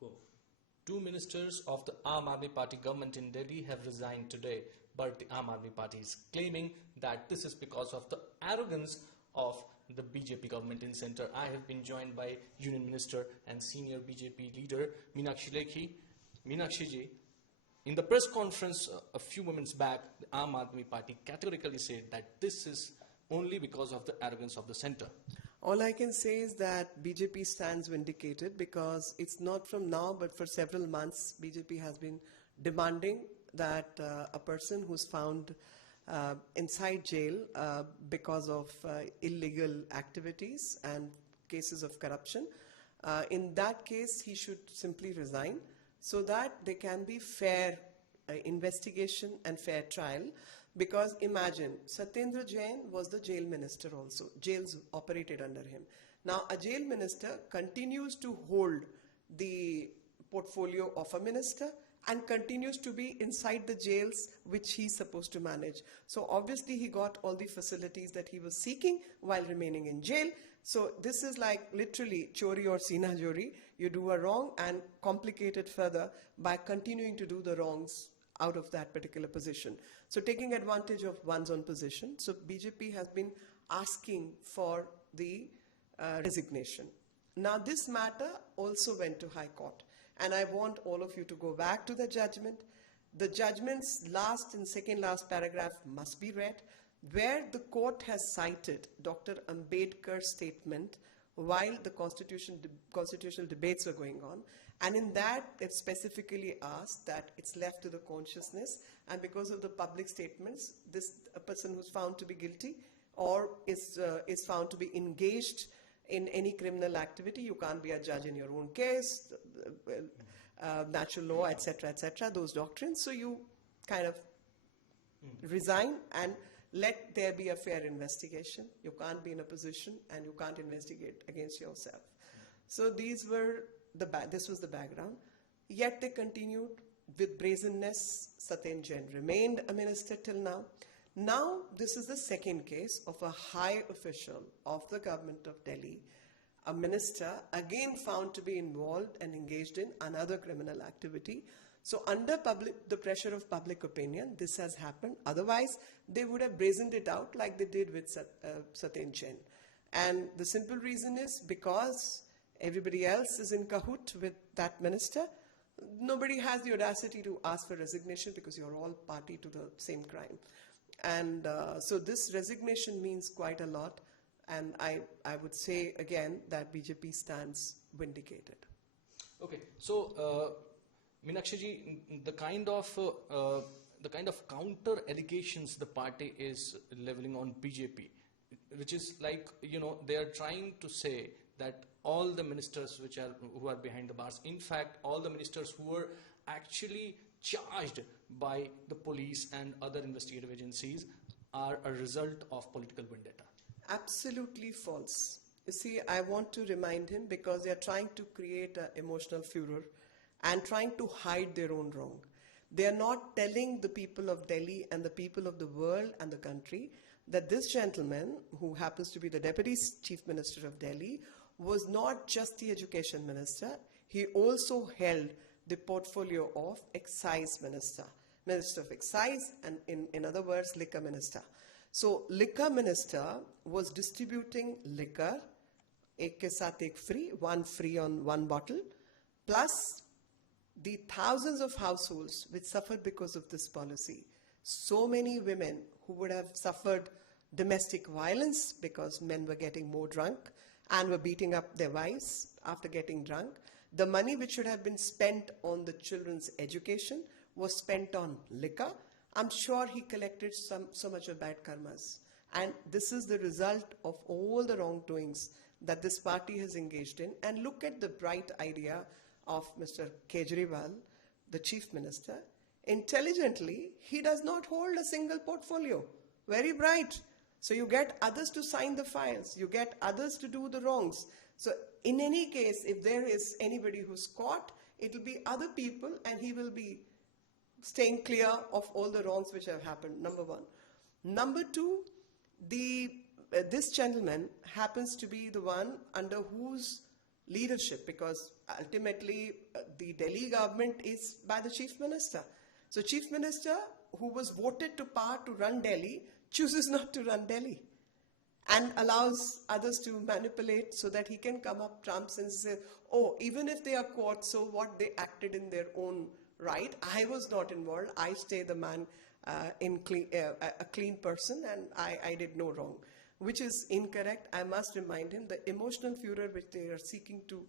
Go. Two ministers of the Aam Aadmi Party government in Delhi have resigned today, but the Aam Aadmi Party is claiming that this is because of the arrogance of the BJP government in centre. I have been joined by Union Minister and senior BJP leader Meenakshi Lekhi. Meenakshi ji, in the press conference a few moments back, the Aam Aadmi Party categorically said that this is only because of the arrogance of the centre. All I can say is that BJP stands vindicated, because it's not from now but for several months BJP has been demanding that a person who's found inside jail because of illegal activities and cases of corruption, in that case he should simply resign, so that there can be fair investigation and fair trial. Because imagine, Satyendra Jain was the jail minister also. Jails operated under him. Now, a jail minister continues to hold the portfolio of a minister and continues to be inside the jails which he's supposed to manage. So obviously he got all the facilities that he was seeking while remaining in jail. So this is like literally chori or sina jori. You do a wrong and complicate it further by continuing to do the wrongs out of that particular position. So taking advantage of one's own position. So BJP has been asking for the resignation. Now this matter also went to High Court, and I want all of you to go back to the judgment. The judgment's last and second last paragraph must be read, where the court has cited Dr. Ambedkar's statement while the constitutional debates were going on. And in that, it specifically asked that it's left to the consciousness, and because of the public statements, a person who's found to be guilty or is found to be engaged in any criminal activity, you can't be a judge in your own case, natural law, etc., those doctrines. So you kind of resign and let there be a fair investigation. You can't be in a position and you can't investigate against yourself. So this was the background. Yet they continued with brazenness. Satyendra Jain remained a minister till now. Now this is the second case of a high official of the government of Delhi, a minister again found to be involved and engaged in another criminal activity. So under the pressure of public opinion, this has happened. Otherwise, they would have brazened it out like they did with Satyendra Jain. And the simple reason is because everybody else is in cahoot with that minister. Nobody has the audacity to ask for resignation because you're all party to the same crime. And so this resignation means quite a lot. And I would say again that BJP stands vindicated. Okay, so Meenakshi ji, the kind of counter allegations the party is leveling on BJP, which is like, they are trying to say that all the ministers who are behind the bars, in fact, all the ministers who were actually charged by the police and other investigative agencies are a result of political vendetta. Absolutely false. You see, I want to remind him, because they are trying to create an emotional furor and trying to hide their own wrong. They are not telling the people of Delhi and the people of the world and the country that this gentleman, who happens to be the Deputy Chief Minister of Delhi, was not just the Education Minister. He also held the portfolio of Excise Minister, Minister of Excise, and in other words, Liquor Minister. So Liquor Minister was distributing liquor, ek ke saath ek free, one free on one bottle, plus the thousands of households which suffered because of this policy. So many women who would have suffered domestic violence because men were getting more drunk and were beating up their wives after getting drunk. The money which should have been spent on the children's education was spent on liquor. I'm sure he collected so much of bad karmas. And this is the result of all the wrongdoings that this party has engaged in. And look at the bright idea of Mr. Kejriwal, the Chief Minister. Intelligently, he does not hold a single portfolio. Very bright. So you get others to sign the files. You get others to do the wrongs. So in any case, if there is anybody who's caught, it will be other people, and he will be staying clear of all the wrongs which have happened, number one. Number two, this gentleman happens to be the one under whose leadership, because ultimately the Delhi government is by the Chief Minister. So Chief Minister, who was voted to power to run Delhi, chooses not to run Delhi and allows others to manipulate so that he can come up trumps and say, oh, even if they are caught, so what, they acted in their own right. I was not involved. I stay the man a clean person, and I did no wrong, which is incorrect. I must remind him the emotional furor which they are seeking to,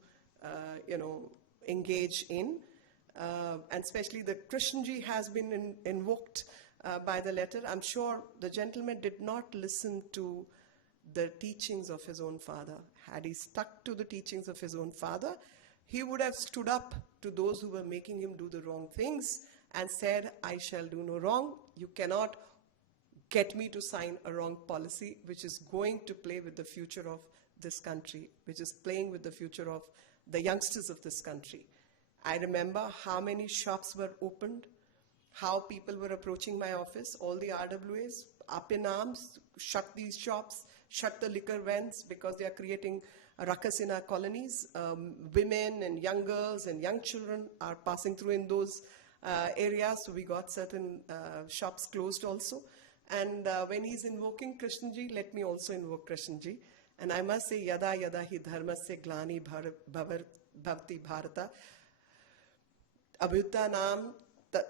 engage in, and especially the Krishnji has been invoked by the letter. I'm sure the gentleman did not listen to the teachings of his own father. Had he stuck to the teachings of his own father, he would have stood up to those who were making him do the wrong things and said, I shall do no wrong. You cannot get me to sign a wrong policy which is going to play with the future of this country, which is playing with the future of the youngsters of this country. I remember how many shops were opened, how people were approaching my office, all the RWAs, up in arms, shut these shops, shut the liquor vents because they are creating a ruckus in our colonies. Women and young girls and young children are passing through in those areas, so we got certain shops closed also. And when he's invoking Krishnji, let me also invoke Krishnji. And I must say, yada yada hi dharmasya glani bhavati bharata abhyutanam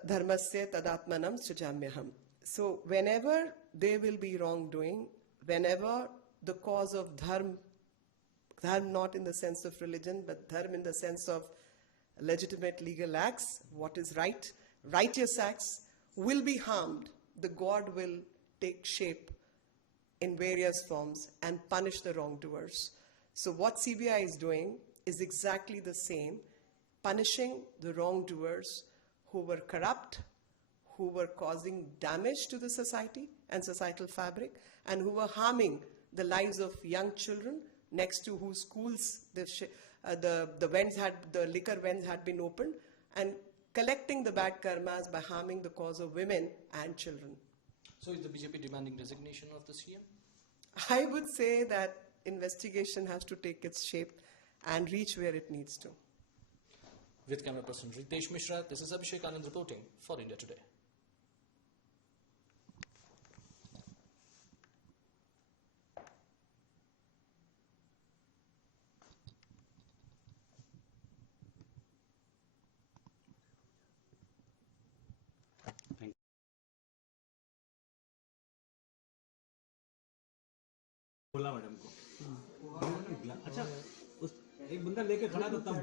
dharmasya tadatmanam sujamyaham. So whenever there will be wrongdoing, whenever the cause of dharma not in the sense of religion, but dharma in the sense of legitimate legal acts, what is right, righteous acts, will be harmed, the God will take shape in various forms and punish the wrongdoers. So what CBI is doing is exactly the same, punishing the wrongdoers who were corrupt, who were causing damage to the society and societal fabric, and who were harming the lives of young children, next to whose schools the liquor vents had been opened, and collecting the bad karmas by harming the cause of women and children. So is the BJP demanding resignation of the CM? I would say that investigation has to take its shape and reach where it needs to. With camera person Ritesh Mishra, this is Abhishek Anand reporting for India Today. बोला madam को अच्छा उस एक बंदा लेके खड़ा था तब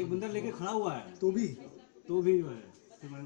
एक बंदा लेके खड़ा हुआ है तो भी जो है